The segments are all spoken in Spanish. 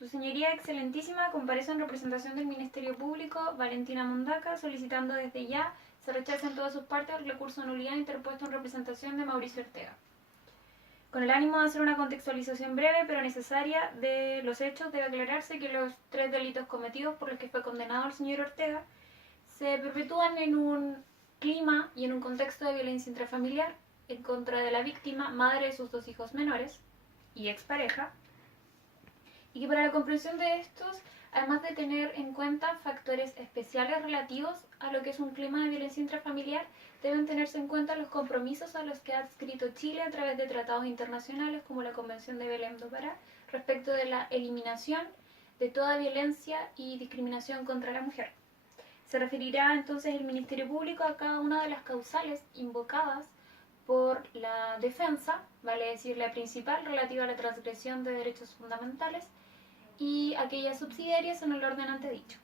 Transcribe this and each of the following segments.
Su señoría excelentísima comparece en representación del Ministerio Público Valentina Mondaca, solicitando desde ya se rechace en todas sus partes el recurso de nulidad interpuesto en representación de Mauricio Ortega. Con el ánimo de hacer una contextualización breve pero necesaria de los hechos, debe aclararse que los 3 delitos cometidos por los que fue condenado el señor Ortega se perpetúan en un clima y en un contexto de violencia intrafamiliar en contra de la víctima, madre de sus 2 hijos menores y expareja, y que para la comprensión de estos, además de tener en cuenta factores especiales relativos a lo que es un clima de violencia intrafamiliar, deben tenerse en cuenta los compromisos a los que ha adscrito Chile a través de tratados internacionales como la Convención de Belém do Pará respecto de la eliminación de toda violencia y discriminación contra la mujer. Se referirá entonces el Ministerio Público a cada una de las causales invocadas por la defensa, vale decir la principal relativa a la transgresión de derechos fundamentales, y aquellas subsidiarias en el orden antedicho.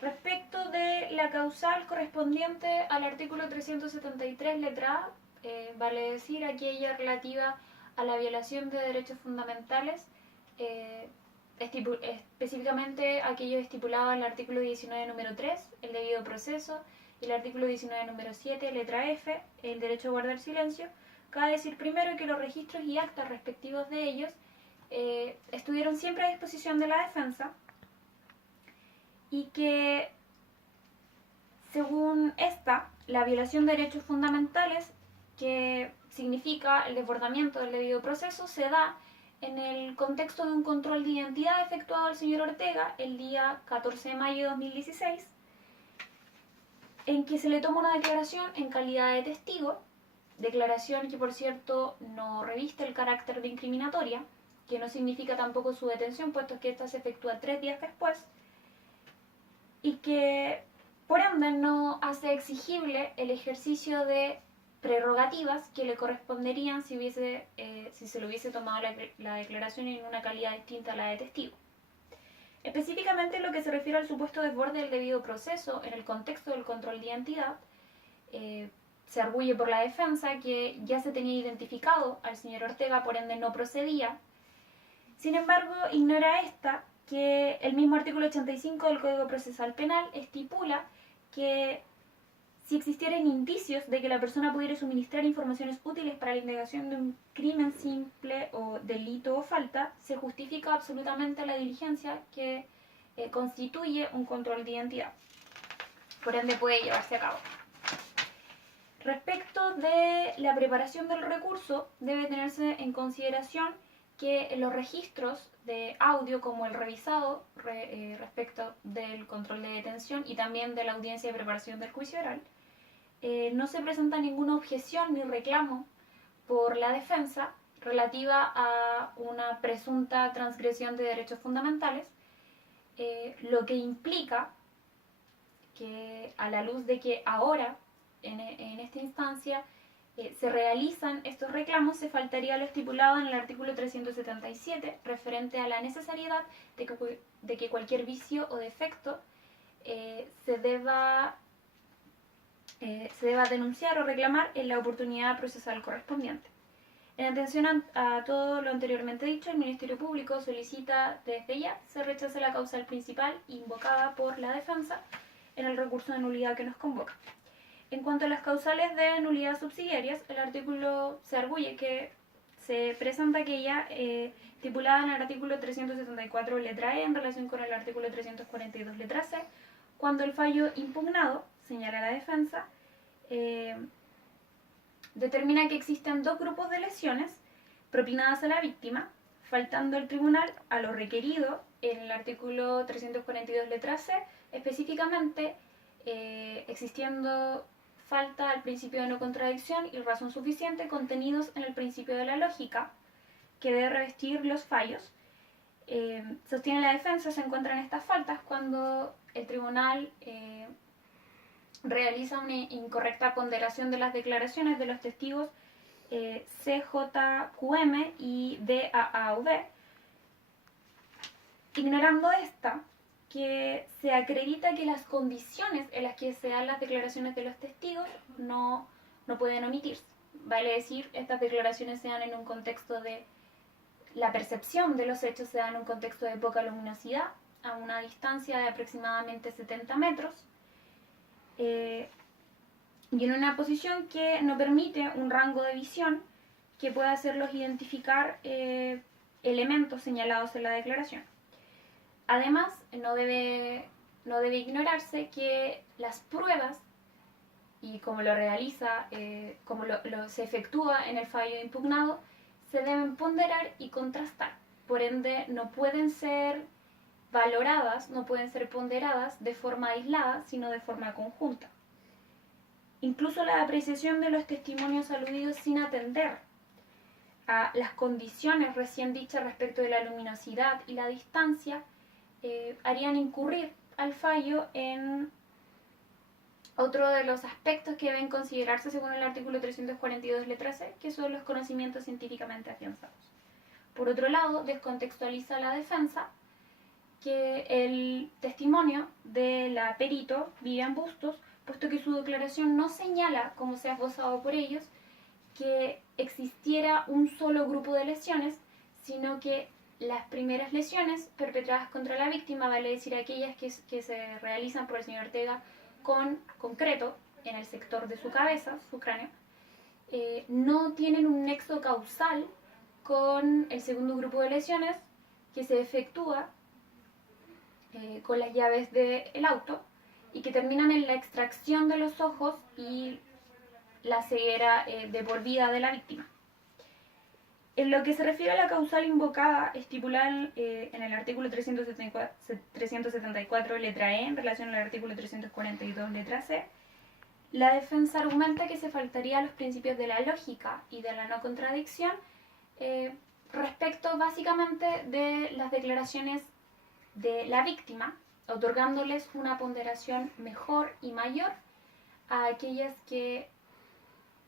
Respecto de la causal correspondiente al artículo 373 letra A, vale decir aquella relativa a la violación de derechos fundamentales, específicamente aquello estipulado en el artículo 19 número 3, el debido proceso, y el artículo 19 número 7, letra F, el derecho a guardar silencio. Cabe decir primero que los registros y actas respectivos de ellos estuvieron siempre a disposición de la defensa y que, según esta, la violación de derechos fundamentales, que significa el desbordamiento del debido proceso, se da en el contexto de un control de identidad efectuado al señor Ortega el día 14 de mayo de 2016, en que se le toma una declaración en calidad de testigo, declaración que por cierto no reviste el carácter de incriminatoria, que no significa tampoco su detención, puesto que esta se efectúa 3 días después, y que por ende no hace exigible el ejercicio de prerrogativas que le corresponderían si se le hubiese tomado la declaración en una calidad distinta a la de testigo. Específicamente en lo que se refiere al supuesto desborde del debido proceso en el contexto del control de identidad, se arguye por la defensa que ya se tenía identificado al señor Ortega, por ende no procedía. Sin embargo, ignora esta que el mismo artículo 85 del Código Procesal Penal estipula que si existieran indicios de que la persona pudiera suministrar informaciones útiles para la indagación de un crimen simple o delito o falta, se justifica absolutamente la diligencia que constituye un control de identidad. Por ende puede llevarse a cabo. Respecto de la preparación del recurso, debe tenerse en consideración que los registros de audio, como el revisado respecto del control de detención y también de la audiencia de preparación del juicio oral, no se presenta ninguna objeción ni reclamo por la defensa relativa a una presunta transgresión de derechos fundamentales, lo que implica que, a la luz de que ahora, en esta instancia, se realizan estos reclamos, se faltaría lo estipulado en el artículo 377 referente a la necesariedad de que cualquier vicio o defecto se deba denunciar o reclamar en la oportunidad procesal correspondiente. En atención a todo lo anteriormente dicho, el Ministerio Público solicita desde ya se rechace la causal principal invocada por la defensa en el recurso de nulidad que nos convoca. En cuanto a las causales de nulidad subsidiarias, el artículo se arguye que se presenta aquella estipulada en el artículo 374 letra E en relación con el artículo 342 letra C, cuando el fallo impugnado, señala la defensa, determina que existen 2 grupos de lesiones propinadas a la víctima, faltando el tribunal a lo requerido en el artículo 342 letra C, específicamente existiendo falta al principio de no contradicción y razón suficiente contenidos en el principio de la lógica que debe revestir los fallos. Sostiene la defensa, se encuentran estas faltas cuando el tribunal realiza una incorrecta ponderación de las declaraciones de los testigos CJQM y DAAV, ignorando esta, que se acredita que las condiciones en las que se dan las declaraciones de los testigos no pueden omitirse. Vale decir, estas declaraciones se dan en un contexto de la percepción de los hechos se da en un contexto de poca luminosidad, a una distancia de aproximadamente 70 metros, y en una posición que no permite un rango de visión que pueda hacerlos identificar elementos señalados en la declaración. Además, no debe ignorarse que las pruebas, y como lo realiza, se efectúa en el fallo impugnado, se deben ponderar y contrastar. Por ende, no pueden ser valoradas, no pueden ser ponderadas de forma aislada, sino de forma conjunta. Incluso la apreciación de los testimonios aludidos sin atender a las condiciones recién dichas respecto de la luminosidad y la distancia harían incurrir al fallo en otro de los aspectos que deben considerarse según el artículo 342 letra C, que son los conocimientos científicamente afianzados. Por otro lado, descontextualiza la defensa que el testimonio de la perito Vivian Bustos, puesto que su declaración no señala, como se ha esbozado por ellos, que existiera un solo grupo de lesiones, sino que las primeras lesiones perpetradas contra la víctima, vale decir aquellas que se realizan por el señor Ortega con concreto en el sector de su cabeza, su cráneo, no tienen un nexo causal con el segundo grupo de lesiones que se efectúa con las llaves del auto y que terminan en la extracción de los ojos y la ceguera de por vida de la víctima. En lo que se refiere a la causal invocada, estipulada en el artículo 374 letra E en relación al artículo 342 letra C, la defensa argumenta que se faltaría a los principios de la lógica y de la no contradicción respecto básicamente de las declaraciones de la víctima, otorgándoles una ponderación mejor y mayor a aquellas que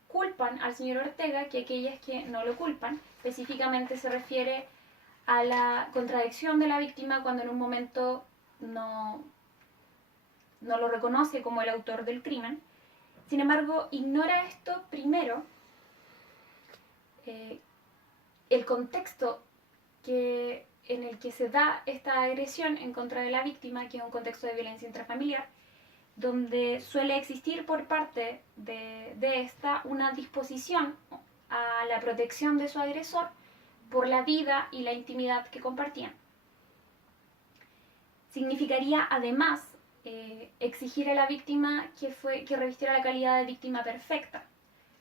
culpan al señor Ortega que aquellas que no lo culpan. Específicamente se refiere a la contradicción de la víctima cuando en un momento no lo reconoce como el autor del crimen. Sin embargo, ignora esto primero, el contexto en el que se da esta agresión en contra de la víctima, que es un contexto de violencia intrafamiliar, donde suele existir por parte de esta una disposición a la protección de su agresor por la vida y la intimidad que compartían. Significaría además exigir a la víctima que revistiera la calidad de víctima perfecta,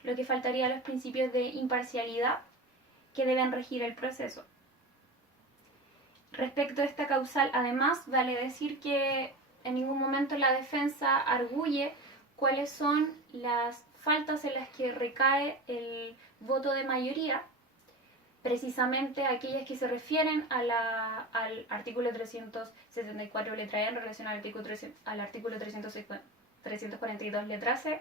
lo que faltaría a los principios de imparcialidad que deben regir el proceso. Respecto a esta causal, además, vale decir que en ningún momento la defensa arguye cuáles son las faltas en las que recae el voto de mayoría, precisamente aquellas que se refieren al artículo 374 letra E en relación al artículo 342 letra C,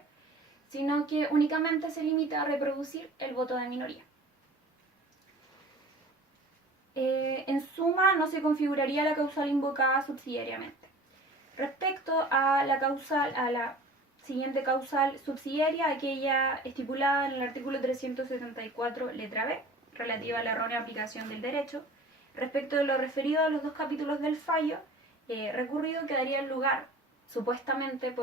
sino que únicamente se limita a reproducir el voto de minoría. En suma, no se configuraría la causal invocada subsidiariamente. Respecto a la siguiente causal subsidiaria, aquella estipulada en el artículo 374 letra B, relativa a la errónea aplicación del derecho, respecto de lo referido a los dos capítulos del fallo, recurrido quedaría en lugar, supuestamente,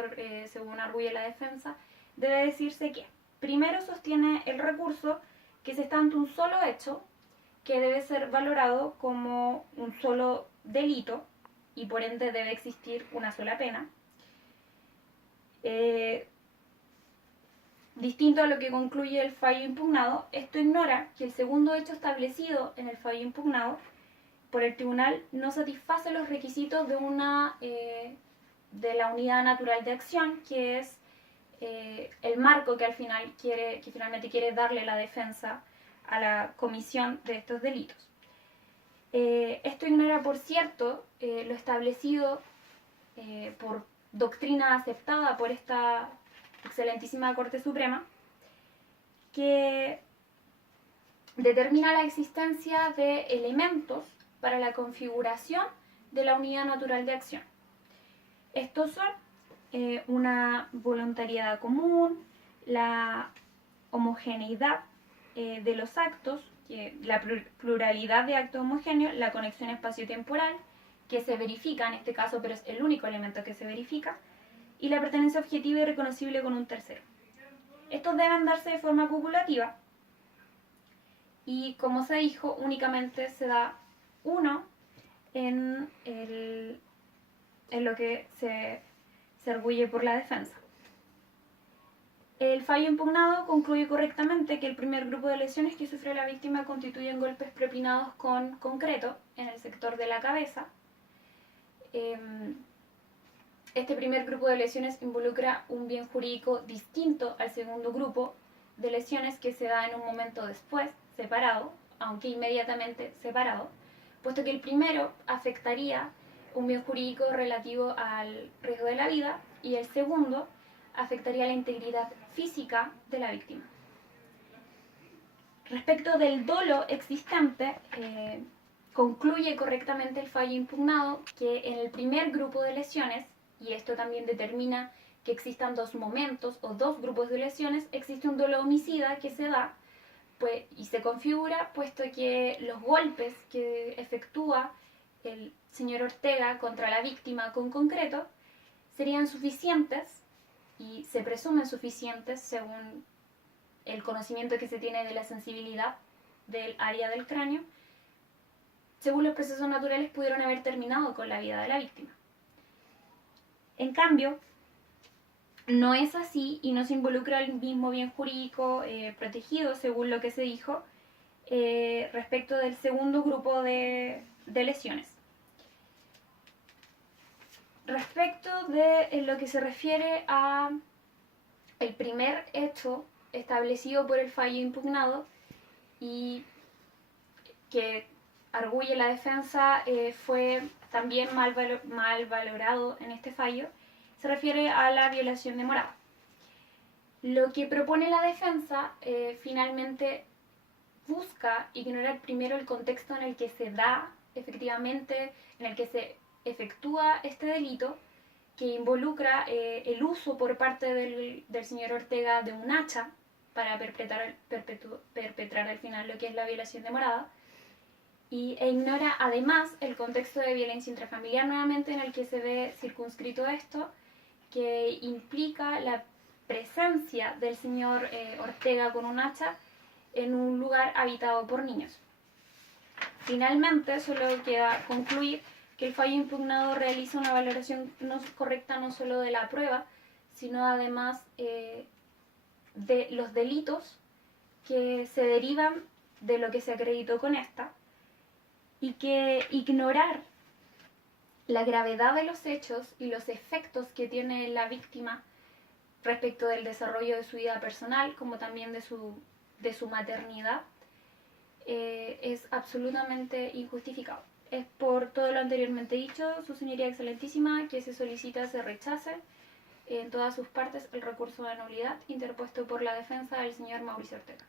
según arguye la defensa, debe decirse que primero sostiene el recurso que se está ante un solo hecho, que debe ser valorado como un solo delito y por ende debe existir una sola pena. Distinto a lo que concluye el fallo impugnado, esto ignora que el segundo hecho establecido en el fallo impugnado por el tribunal no satisface los requisitos de la unidad natural de acción, que es el marco que finalmente quiere darle la defensa a la comisión de estos delitos. Esto ignora, por cierto, lo establecido por doctrina aceptada por esta excelentísima Corte Suprema, que determina la existencia de elementos para la configuración de la unidad natural de acción. Estos son una voluntariedad común, la homogeneidad de los actos, que la pluralidad de actos homogéneos, la conexión espacio-temporal, que se verifica en este caso, pero es el único elemento que se verifica, y la pertenencia objetiva y reconocible con un tercero. Estos deben darse de forma copulativa y, como se dijo, únicamente se da uno en lo que se arguye por la defensa. El fallo impugnado concluye correctamente que el primer grupo de lesiones que sufre la víctima constituyen golpes propinados con concreto en el sector de la cabeza. Este primer grupo de lesiones involucra un bien jurídico distinto al segundo grupo de lesiones que se da en un momento después, separado, aunque inmediatamente separado, puesto que el primero afectaría un bien jurídico relativo al riesgo de la vida y el segundo afectaría la integridad física de la víctima. Respecto del dolo existente, concluye correctamente el fallo impugnado que en el primer grupo de lesiones, y esto también determina que existan dos momentos o dos grupos de lesiones, existe un dolo homicida que se da y se configura puesto que los golpes que efectúa el señor Ortega contra la víctima con concreto serían suficientes y se presumen suficientes según el conocimiento que se tiene de la sensibilidad del área del cráneo, según los procesos naturales pudieron haber terminado con la vida de la víctima. En cambio, no es así y no se involucra el mismo bien jurídico protegido, según lo que se dijo, respecto del segundo grupo de lesiones. Respecto de lo que se refiere a el primer hecho establecido por el fallo impugnado y que arguye la defensa fue también mal valorado en este fallo, se refiere a la violación de morada. Lo que propone la defensa finalmente busca ignorar primero el contexto en el que se da efectivamente, en el que se efectúa este delito, que involucra el uso por parte del señor Ortega de un hacha para perpetrar al final lo que es la violación de morada, e ignora además el contexto de violencia intrafamiliar nuevamente en el que se ve circunscrito esto, que implica la presencia del señor Ortega con un hacha en un lugar habitado por niños. Finalmente, solo queda concluir que el fallo impugnado realiza una valoración correcta no solo de la prueba, sino además de los delitos que se derivan de lo que se acreditó con esta, y que ignorar la gravedad de los hechos y los efectos que tiene la víctima respecto del desarrollo de su vida personal, como también de su maternidad, es absolutamente injustificado. Es por todo lo anteriormente dicho, su señoría excelentísima, que se solicita se rechace en todas sus partes el recurso de nulidad interpuesto por la defensa del señor Mauricio Ortega.